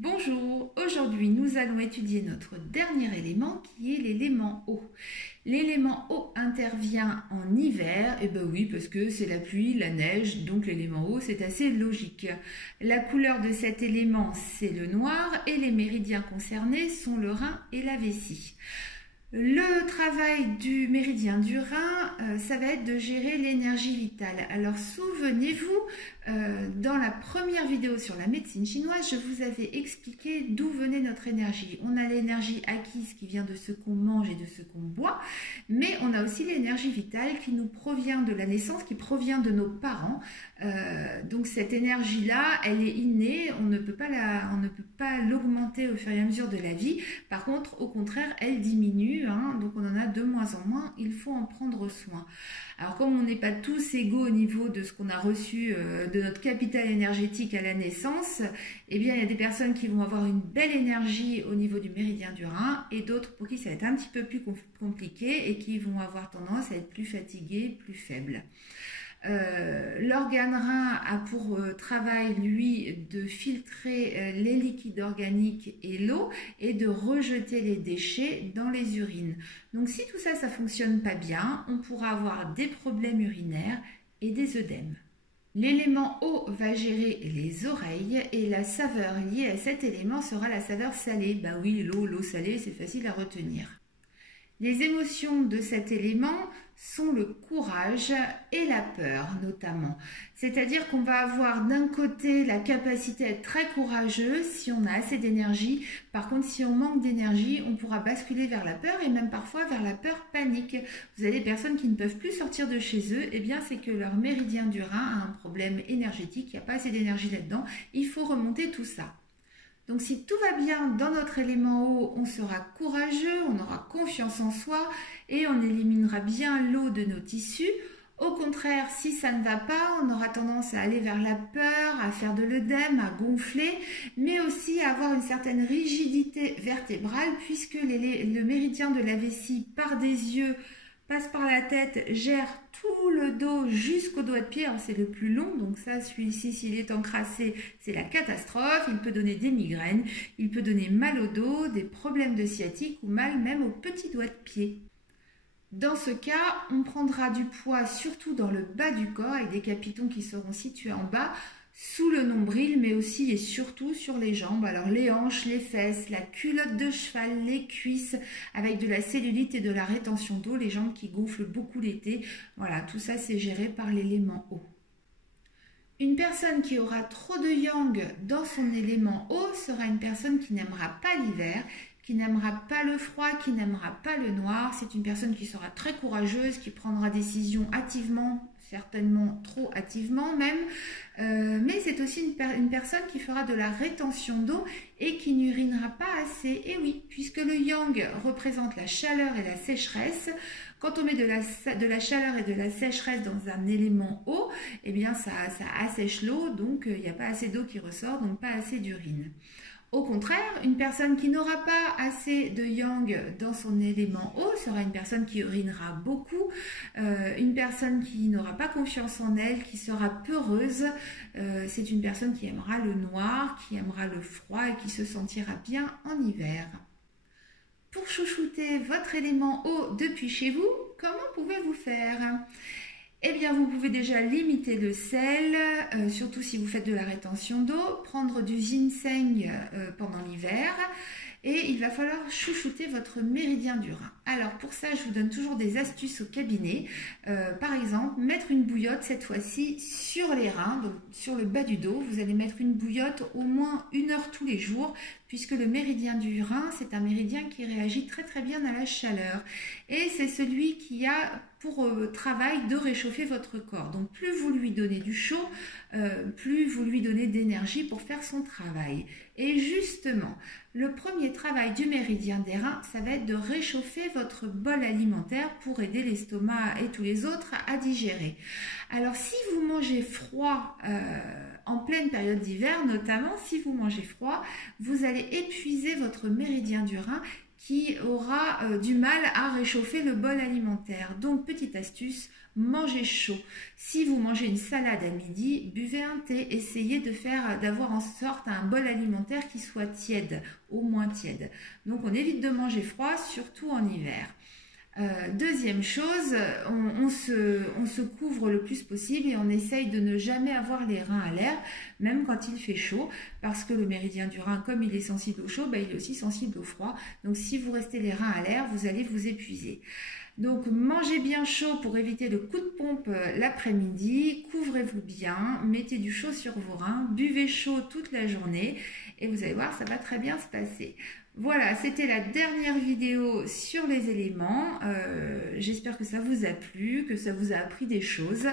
Bonjour, aujourd'hui nous allons étudier notre dernier élément qui est l'élément eau. L'élément eau intervient en hiver, et ben oui parce que c'est la pluie, la neige, donc l'élément eau c'est assez logique. La couleur de cet élément c'est le noir et les méridiens concernés sont le rein et la vessie. Le travail du méridien du rein, ça va être de gérer l'énergie vitale. Alors souvenez-vous, dans la première vidéo sur la médecine chinoise, je vous avais expliqué d'où venait notre énergie. On a l'énergie acquise qui vient de ce qu'on mange et de ce qu'on boit, mais on a aussi l'énergie vitale qui nous provient de la naissance, qui provient de nos parents. Donc cette énergie-là, elle est innée, on ne peut pas l'augmenter au fur et à mesure de la vie. Par contre, au contraire, elle diminue. Donc on en a de moins en moins, il faut en prendre soin. Alors comme on n'est pas tous égaux au niveau de ce qu'on a reçu de notre capital énergétique à la naissance, eh bien il y a des personnes qui vont avoir une belle énergie au niveau du méridien du rein et d'autres pour qui ça va être un petit peu plus compliqué et qui vont avoir tendance à être plus fatigués, plus faibles. L'organe rein a pour travail, lui, de filtrer les liquides organiques et l'eau et de rejeter les déchets dans les urines. Donc si tout ça, ça fonctionne pas bien, on pourra avoir des problèmes urinaires et des œdèmes. L'élément eau va gérer les oreilles et la saveur liée à cet élément sera la saveur salée. Bah oui, l'eau salée, c'est facile à retenir. Les émotions de cet élément sont le courage et la peur notamment. C'est-à-dire qu'on va avoir d'un côté la capacité à être très courageux si on a assez d'énergie. Par contre, si on manque d'énergie, on pourra basculer vers la peur et même parfois vers la peur panique. Vous avez des personnes qui ne peuvent plus sortir de chez eux, et bien c'est que leur méridien du rein a un problème énergétique, il n'y a pas assez d'énergie là-dedans, il faut remonter tout ça. Donc si tout va bien dans notre élément eau, on sera courageux, on aura confiance en soi et on éliminera bien l'eau de nos tissus. Au contraire, si ça ne va pas, on aura tendance à aller vers la peur, à faire de l'œdème, à gonfler, mais aussi à avoir une certaine rigidité vertébrale puisque le méridien de la vessie part des yeux, passe par la tête, gère tout le dos jusqu'au doigt de pied. Alors c'est le plus long, donc ça, celui-ci, s'il est encrassé, c'est la catastrophe. Il peut donner des migraines, il peut donner mal au dos, des problèmes de sciatique ou mal même au petit doigt de pied. Dans ce cas, on prendra du poids surtout dans le bas du corps avec des capitons qui seront situés en bas, sous le nombril, mais aussi et surtout sur les jambes. Alors les hanches, les fesses, la culotte de cheval, les cuisses, avec de la cellulite et de la rétention d'eau, les jambes qui gonflent beaucoup l'été. Voilà, tout ça c'est géré par l'élément eau. Une personne qui aura trop de yang dans son élément eau sera une personne qui n'aimera pas l'hiver, qui n'aimera pas le froid, qui n'aimera pas le noir. C'est une personne qui sera très courageuse, qui prendra décision hâtivement, certainement trop hâtivement même, mais c'est aussi une personne qui fera de la rétention d'eau et qui n'urinera pas assez. Et oui, puisque le yang représente la chaleur et la sécheresse, quand on met de la chaleur et de la sécheresse dans un élément eau, eh bien ça assèche l'eau, donc il n'y a pas assez d'eau qui ressort, donc pas assez d'urine. Au contraire, une personne qui n'aura pas assez de yang dans son élément eau sera une personne qui urinera beaucoup, une personne qui n'aura pas confiance en elle, qui sera peureuse. C'est une personne qui aimera le noir, qui aimera le froid et qui se sentira bien en hiver. Pour chouchouter votre élément eau depuis chez vous, comment pouvez-vous faire ? Eh bien, vous pouvez déjà limiter le sel, surtout si vous faites de la rétention d'eau, prendre du ginseng pendant l'hiver et il va falloir chouchouter votre méridien du rein. Alors pour ça, je vous donne toujours des astuces au cabinet. Par exemple, mettre une bouillotte cette fois-ci sur les reins, donc sur le bas du dos. Vous allez mettre une bouillotte au moins 1 heure tous les jours puisque le méridien du rein, c'est un méridien qui réagit très très bien à la chaleur. Et c'est celui qui a pour travail de réchauffer votre corps. Donc plus vous lui donnez du chaud, plus vous lui donnez d'énergie pour faire son travail. Et justement, le premier travail du méridien des reins, ça va être de réchauffer votre bol alimentaire pour aider l'estomac et tous les autres à digérer. Alors si vous mangez froid, en pleine période d'hiver, notamment si vous mangez froid, vous allez épuiser votre méridien du rein qui aura du mal à réchauffer le bol alimentaire. Donc, petite astuce, mangez chaud. Si vous mangez une salade à midi, buvez un thé. Essayez d'avoir en sorte un bol alimentaire qui soit tiède, au moins tiède. Donc, on évite de manger froid, surtout en hiver. Deuxième chose, on se couvre le plus possible et on essaye de ne jamais avoir les reins à l'air, même quand il fait chaud, parce que le méridien du rein, comme il est sensible au chaud, il est aussi sensible au froid. Donc si vous restez les reins à l'air, vous allez vous épuiser. Donc mangez bien chaud pour éviter le coup de pompe l'après-midi, couvrez-vous bien, mettez du chaud sur vos reins, buvez chaud toute la journée et vous allez voir, ça va très bien se passer. Voilà, c'était la dernière vidéo sur les éléments. J'espère que ça vous a plu, que ça vous a appris des choses.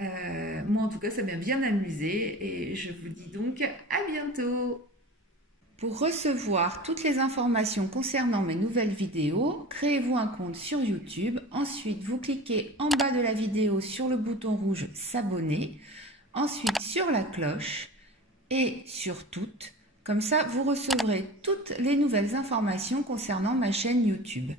Moi, en tout cas, ça m'a bien amusé et je vous dis donc à bientôt. Pour recevoir toutes les informations concernant mes nouvelles vidéos, créez-vous un compte sur YouTube. Ensuite, vous cliquez en bas de la vidéo sur le bouton rouge s'abonner. Ensuite, sur la cloche et sur toutes. Comme ça, vous recevrez toutes les nouvelles informations concernant ma chaîne YouTube.